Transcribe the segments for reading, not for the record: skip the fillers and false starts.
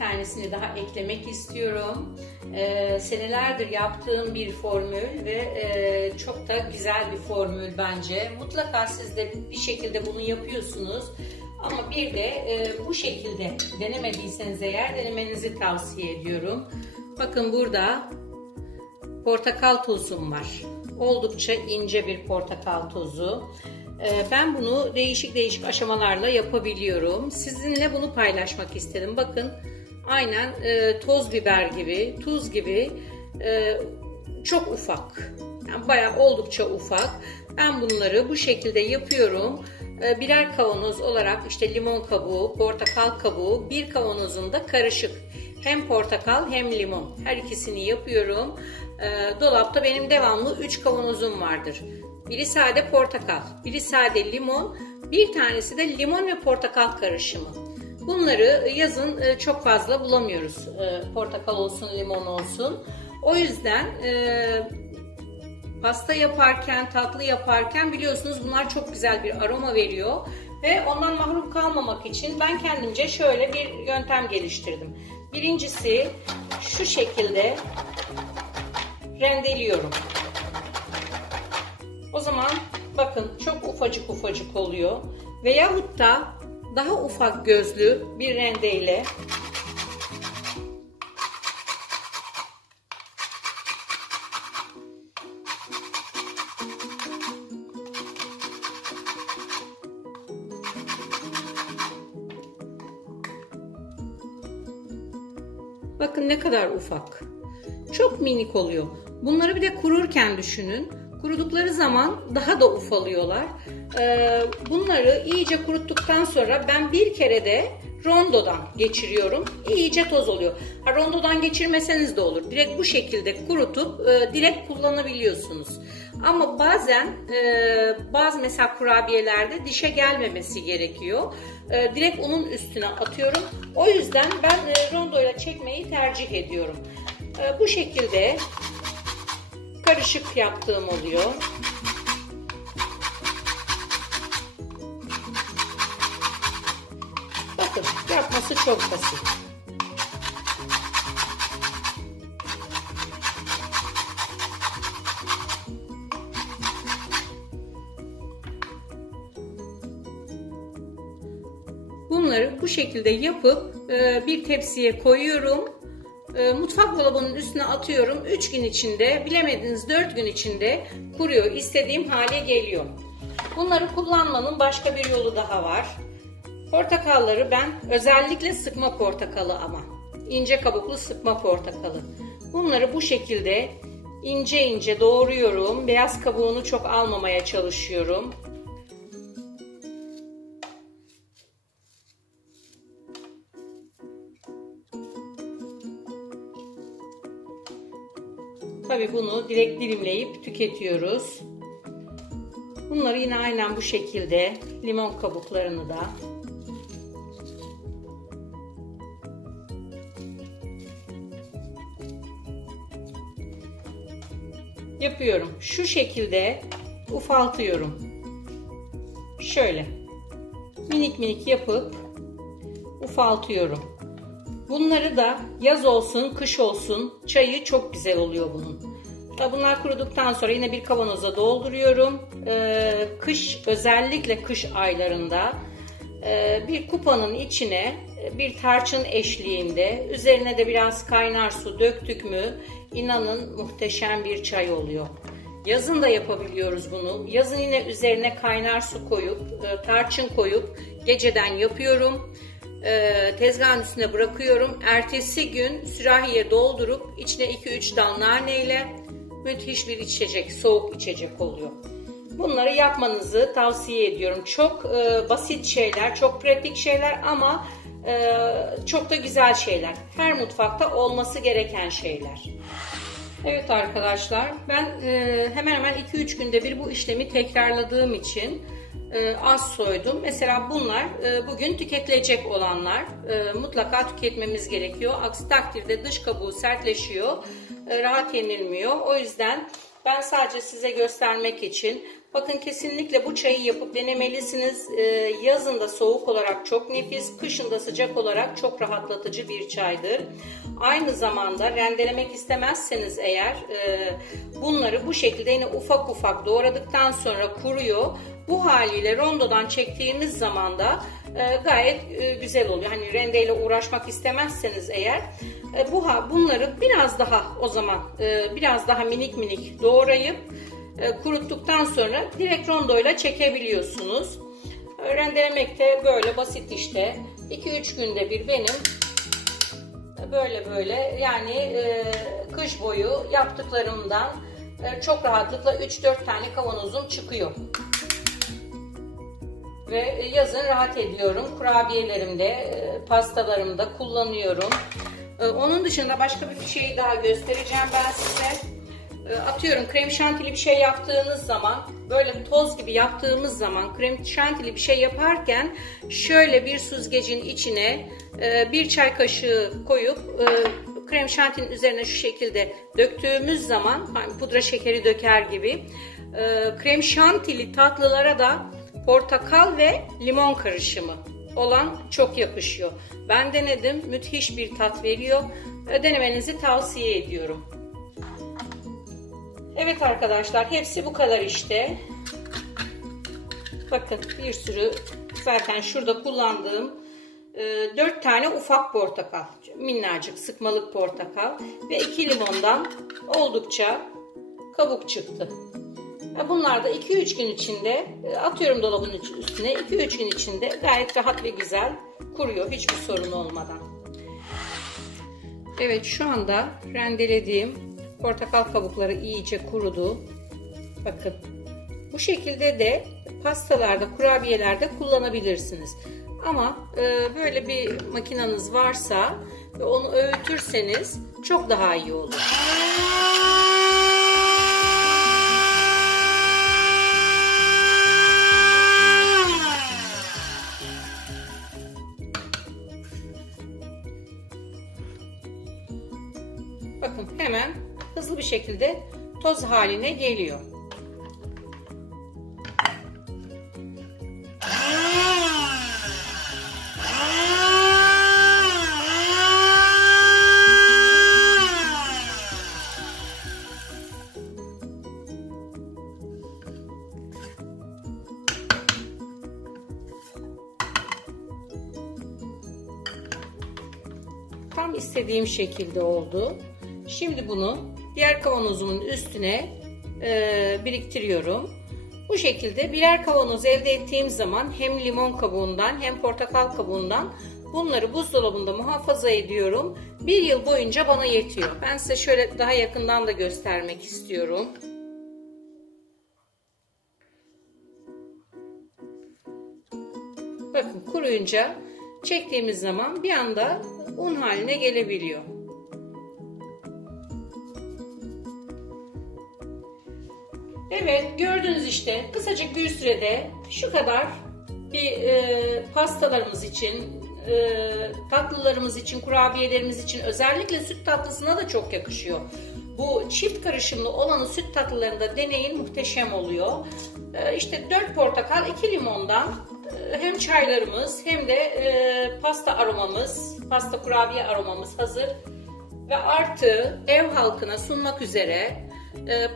tanesini daha eklemek istiyorum. Senelerdir yaptığım bir formül ve çok da güzel bir formül bence. Mutlaka siz de bir şekilde bunu yapıyorsunuz. Ama bir de bu şekilde denemediyseniz eğer denemenizi tavsiye ediyorum. Bakın burada portakal tozum var. Oldukça ince bir portakal tozu. Ben bunu değişik aşamalarla yapabiliyorum. Sizinle bunu paylaşmak istedim. Bakın aynen toz biber gibi, tuz gibi çok ufak. Yani bayağı oldukça ufak. Ben bunları bu şekilde yapıyorum. Birer kavanoz olarak işte limon kabuğu, portakal kabuğu, bir kavanozunda karışık. Hem portakal hem limon. Her ikisini yapıyorum. Dolapta benim devamlı 3 kavanozum vardır. Biri sade portakal, biri sade limon, bir tanesi de limon ve portakal karışımı. Bunları yazın çok fazla bulamıyoruz. Portakal olsun, limon olsun. O yüzden pasta yaparken, tatlı yaparken biliyorsunuz bunlar çok güzel bir aroma veriyor. Ve ondan mahrum kalmamak için ben kendimce şöyle bir yöntem geliştirdim. Birincisi şu şekilde rendeliyorum. O zaman bakın çok ufacık oluyor. Veyahut da daha ufak gözlü bir rendeyle bakın ne kadar ufak. Çok minik oluyor. Bunları bir de kururken düşünün. Kurudukları zaman daha da ufalıyorlar. Bunları iyice kuruttuktan sonra ben bir kere de rondodan geçiriyorum. İyice toz oluyor. Rondodan geçirmeseniz de olur. Direkt bu şekilde kurutup direkt kullanabiliyorsunuz. Ama bazen bazı mesela kurabiyelerde dişe gelmemesi gerekiyor. Direkt unun üstüne atıyorum. O yüzden ben rondoyla çekmeyi tercih ediyorum. Bu şekilde karışık yaptığım oluyor. Bakın yapması çok basit. Bunları bu şekilde yapıp bir tepsiye koyuyorum. Mutfak dolabının üstüne atıyorum. 3 gün içinde, bilemediniz 4 gün içinde kuruyor. İstediğim hale geliyor. Bunları kullanmanın başka bir yolu daha var. Portakalları ben özellikle sıkma portakalı ama ince kabuklu sıkma portakalı. Bunları bu şekilde ince doğruyorum. Beyaz kabuğunu çok almamaya çalışıyorum. Tabii bunu direkt dilimleyip tüketiyoruz. Bunları yine aynen bu şekilde limon kabuklarını da yapıyorum. Şu şekilde ufaltıyorum. Şöyle minik yapıp ufaltıyorum. Bunları da yaz olsun, kış olsun çayı çok güzel oluyor bunun. Bunlar kuruduktan sonra yine bir kavanoza dolduruyorum. Özellikle kış aylarında bir kupanın içine bir tarçın eşliğinde üzerine de biraz kaynar su döktük mü inanın muhteşem bir çay oluyor. Yazın da yapabiliyoruz bunu. Yazın yine üzerine kaynar su koyup tarçın koyup geceden yapıyorum. Tezgahın üstüne bırakıyorum. Ertesi gün sürahiye doldurup içine 2-3 dal naneyle müthiş bir içecek, soğuk içecek oluyor. Bunları yapmanızı tavsiye ediyorum. Çok basit şeyler, çok pratik şeyler ama çok da güzel şeyler. Her mutfakta olması gereken şeyler. Evet arkadaşlar, ben hemen hemen 2-3 günde bir bu işlemi tekrarladığım için az soydum. Mesela bunlar bugün tüketilecek olanlar. Mutlaka tüketmemiz gerekiyor. Aksi takdirde dış kabuğu sertleşiyor. Rahat yenilmiyor. O yüzden ben sadece size göstermek için Bakın kesinlikle bu çayı yapıp denemelisiniz. Yazında soğuk olarak çok nefis, kışında sıcak olarak çok rahatlatıcı bir çaydır. Aynı zamanda rendelemek istemezseniz eğer bunları bu şekilde yine ufak ufak doğradıktan sonra kuruyor. Bu haliyle rondodan çektiğimiz zaman da gayet güzel oluyor. Hani rendeyle uğraşmak istemezseniz eğer bunları biraz daha o zaman biraz daha minik minik doğrayıp kuruttuktan sonra direkt rondoyla çekebiliyorsunuz. Rendelemek de böyle basit işte. 2-3 günde bir benim böyle yani kış boyu yaptıklarımdan çok rahatlıkla 3-4 tane kavanozum çıkıyor. Ve yazın rahat ediyorum. Kurabiyelerimde, pastalarımda kullanıyorum. Onun dışında başka bir şey daha göstereceğim ben size. Atıyorum krem şantili bir şey yaptığınız zaman, böyle toz gibi yaptığımız zaman krem şantili bir şey yaparken şöyle bir süzgecin içine bir çay kaşığı koyup krem şantinin üzerine şu şekilde döktüğümüz zaman hani pudra şekeri döker gibi krem şantili tatlılara da portakal ve limon karışımı olan çok yakışıyor. Ben denedim, müthiş bir tat veriyor. Denemenizi tavsiye ediyorum. Evet arkadaşlar, hepsi bu kadar işte. Bakın bir sürü zaten şurada kullandığım 4 tane ufak portakal, minnacık sıkmalık portakal ve 2 limondan oldukça kabuk çıktı. Bunlar da 2-3 gün içinde atıyorum dolabın üstüne, 2-3 gün içinde gayet rahat ve güzel kuruyor hiçbir sorun olmadan. Evet, şu anda rendelediğim portakal kabukları iyice kurudu. Bakın bu şekilde de pastalarda, kurabiyelerde kullanabilirsiniz. Ama böyle bir makineniz varsa ve onu öğütürseniz çok daha iyi olur. Bakın hemen hızlı bir şekilde toz haline geliyor. Tam istediğim şekilde oldu. Şimdi bunu diğer kavanozumun üstüne biriktiriyorum. Bu şekilde birer kavanoz elde ettiğim zaman hem limon kabuğundan hem portakal kabuğundan bunları buzdolabında muhafaza ediyorum. Bir yıl boyunca bana yetiyor. Ben size şöyle daha yakından da göstermek istiyorum. Bakın kuruyunca çektiğimiz zaman bir anda un haline gelebiliyor. Evet, gördünüz işte kısacık bir sürede şu kadar bir pastalarımız için, tatlılarımız için, kurabiyelerimiz için, özellikle süt tatlısına da çok yakışıyor. Bu çift karışımlı olanı süt tatlılarında deneyin, muhteşem oluyor. İşte 4 portakal, 2 limondan hem çaylarımız hem de pasta aromamız, pasta kurabiye aromamız hazır. Ve artı ev halkına sunmak üzere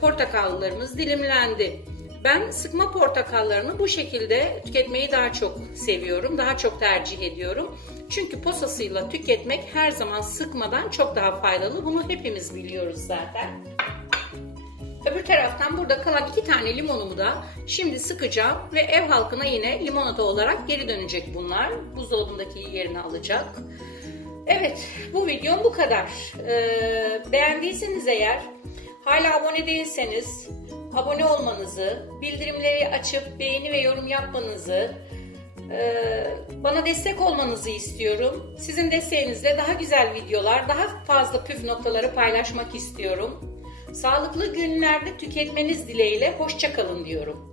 portakallarımız dilimlendi. Ben sıkma portakallarını bu şekilde tüketmeyi daha çok seviyorum, daha çok tercih ediyorum. Çünkü posasıyla tüketmek her zaman sıkmadan çok daha faydalı. Bunu hepimiz biliyoruz zaten. Öbür taraftan burada kalan 2 tane limonumu da şimdi sıkacağım ve ev halkına yine limonata olarak geri dönecek bunlar. Buzdolabındaki yerini alacak. Evet, bu videom bu kadar. Beğendiyseniz eğer, hala abone değilseniz abone olmanızı, bildirimleri açıp beğeni ve yorum yapmanızı, bana destek olmanızı istiyorum. Sizin desteğinizle daha güzel videolar, daha fazla püf noktaları paylaşmak istiyorum. Sağlıklı günlerde tüketmeniz dileğiyle hoşça kalın diyorum.